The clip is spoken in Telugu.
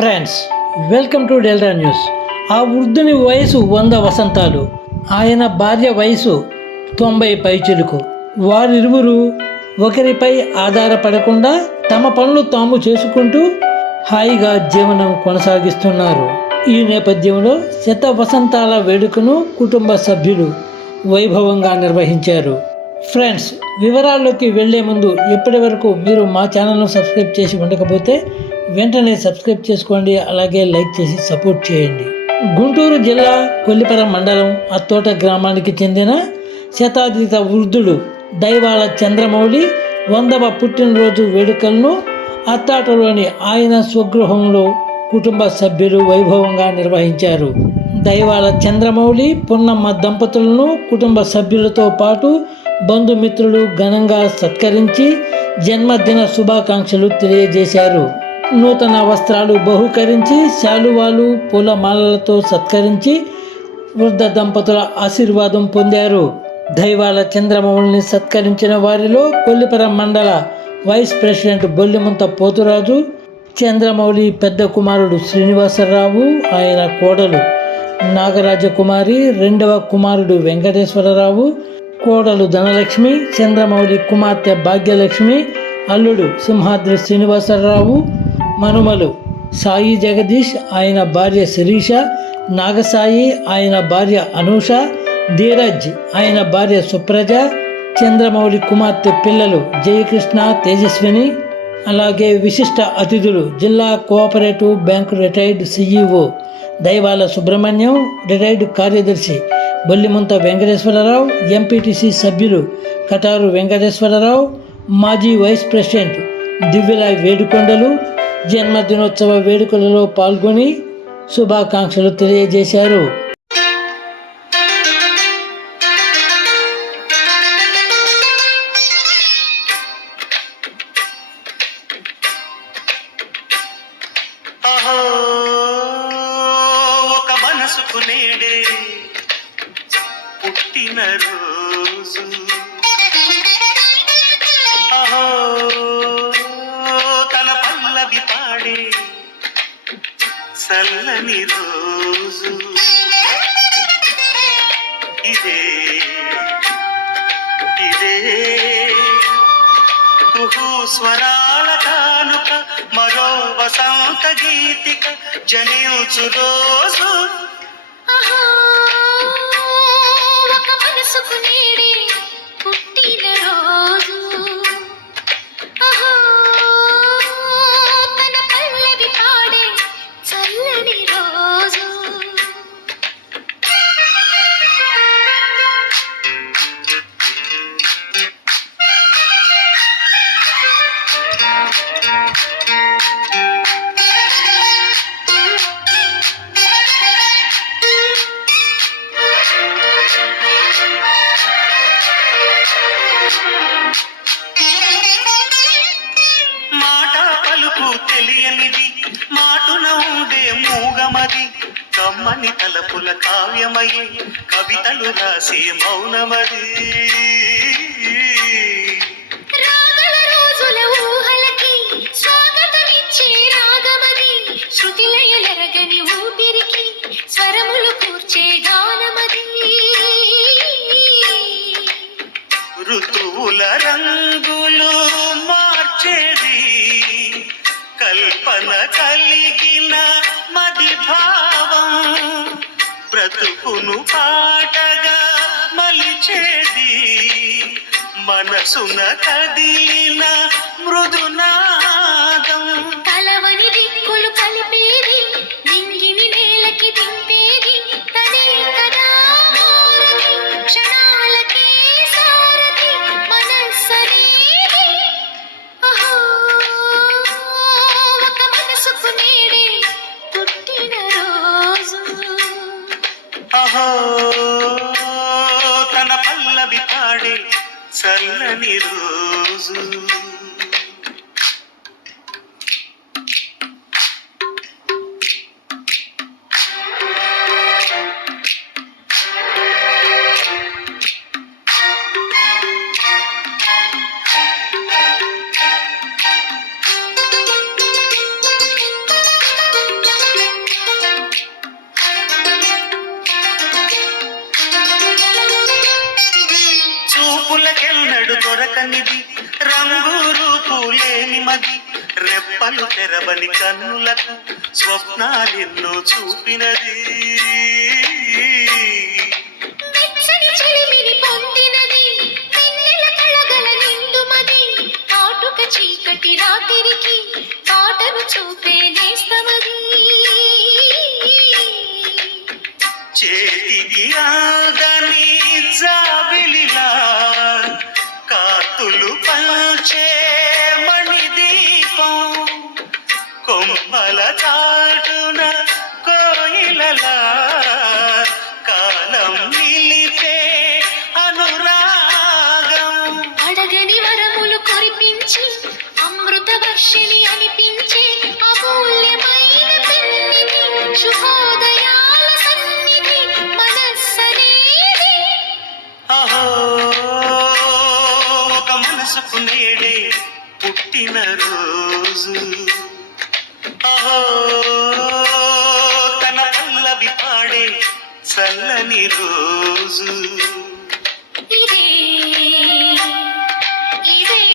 Friends, welcome to delta news. ఆ వృద్ధుని వయసు 100 వసంతాలు, ఆయన భార్య వయసు 90 పైచిలుకు. వారిరువురు ఒకరిపై ఆధారపడకుండా తమ పనులు తాము చేసుకుంటూ హాయిగా జీవనం కొనసాగిస్తున్నారు. ఈ నేపథ్యంలో శత వసంతాల వేడుకను కుటుంబ సభ్యులు వైభవంగా నిర్వహించారు. ఫ్రెండ్స్, వివరాల్లోకి వెళ్లే ముందు ఇప్పటి వరకు మీరు మా ఛానల్ను సబ్స్క్రైబ్ చేసి ఉండకపోతే వెంటనే సబ్స్క్రైబ్ చేసుకోండి, అలాగే లైక్ చేసి సపోర్ట్ చేయండి. గుంటూరు జిల్లా కొల్లిపర మండలం అత్తోట గ్రామానికి చెందిన శతాధిక వృద్ధుడు దైవాల చంద్రమౌళి 100వ పుట్టినరోజు వేడుకలను అత్తాటలోని ఆయన స్వగృహంలో కుటుంబ సభ్యులు వైభవంగా నిర్వహించారు. దైవాల చంద్రమౌళి పున్నమ్మ దంపతులను కుటుంబ సభ్యులతో పాటు బంధుమిత్రులు ఘనంగా సత్కరించి జన్మదిన శుభాకాంక్షలు తెలియజేశారు. నూతన వస్త్రాలు బహుకరించి శాలువాలు పూలమాలలతో సత్కరించి వృద్ధ దంపతుల ఆశీర్వాదం పొందారు. దైవాల చంద్రమౌళిని సత్కరించిన వారిలో కొల్లిపర మండల వైస్ ప్రెసిడెంట్ బొల్లిముంత పోతురాజు, చంద్రమౌళి పెద్ద కుమారుడు శ్రీనివాసరావు, ఆయన కోడలు నాగరాజకుమారి, రెండవ కుమారుడు వెంకటేశ్వరరావు, కోడలు ధనలక్ష్మి, చంద్రమౌళి కుమార్తె భాగ్యలక్ష్మి, అల్లుడు సింహాద్రి శ్రీనివాసరావు, మనుమలు సాయి జగదీష్, ఆయన భార్య శిరీష, నాగసాయి, ఆయన భార్య అనూష, ధీరజ్, ఆయన భార్య సుప్రజ, చంద్రమౌళి కుమార్తె పిల్లలు జయకృష్ణ, తేజస్విని, అలాగే విశిష్ట అతిథులు జిల్లా cooperative bank retired CEO Daivala Subrahmanyam, retired కార్యదర్శి బొల్లిముంత వెంకటేశ్వరరావు, ఎంపీటీసీ సభ్యులు కటారు వెంకటేశ్వరరావు, మాజీ వైస్ ప్రెసిడెంట్ దివ్యల వేడుకొండలు జన్మదినోత్సవ వేడుకలలో పాల్గొని శుభాకాంక్షలు తెలియజేశారు. ఒక మనసుకు నేడే పుట్టిన రోజు, అహో తన పల్లవి పాడే చల్లని రోజు, ఇదే ఇదే కుహు స్వరాల కానుక, మరో వసంత గీతిక జనించు రోజు. ఒక మనసుకు నేడే పుట్టిన రోజు, తన పల్లవి పాడే చల్లని రోజు. మాట పలుకు తెలియనిది, మాటున ఉండే మూగమది, కమ్మని తలపుల కావ్యమయ్యే కవితలు రాసే మౌనమది. రాగల రోజుల ఊహలకి స్వాగతమిచ్చే రాగమది, శృతిలయలరగని ఊపిరికి స్వరములు కూర్చే గానమది. ఋతువుల రంగులు మార్చేది, కల్పన కలిగిన మది భావం, బ్రతుకును పాటగా మలిచేది, మనసున కదిలిన మృదునాదం. కలవని దిక్కులు కలిపేది, నింగిని నేలకి దింపేది, తనే కదా మారది, క్షణాలకే సారది మనస్సనేది. ఒక మనసుకు నేడే పుట్టిన రోజు, అహో తన పల్లవి పాడే చల్లని రోజు. చూపులకెన్నడు దొరకనిది రంగు రూపు లేని మది రెప్పలు తెరవని కన్నులకు స్వప్నాలెన్నో చూపినది వెచ్చని చెలిమిని పొందినది వెన్నెల కళగల నిండుమది కాటుక చీకటి రాత్రికి పాటను చూపే నేస్తమది చేతికి ఆగని జాబిలిలా కాతులు పంచే మణిదీపం కొమ్మల చాటున కోయిలలా కాలం నిలిపే అనురాగం అడగని వరములు కురిపించి అమృత వర్షిణి అనిపించే అమూల్యమైన పెన్నిధి శుభోదయాల సన్నిధి మనస్సనేది అహో ఒక మనసుకు నేడే పుట్టిన రోజు అహో తన పల్లవి పాడే చల్లని రోజు ఇదే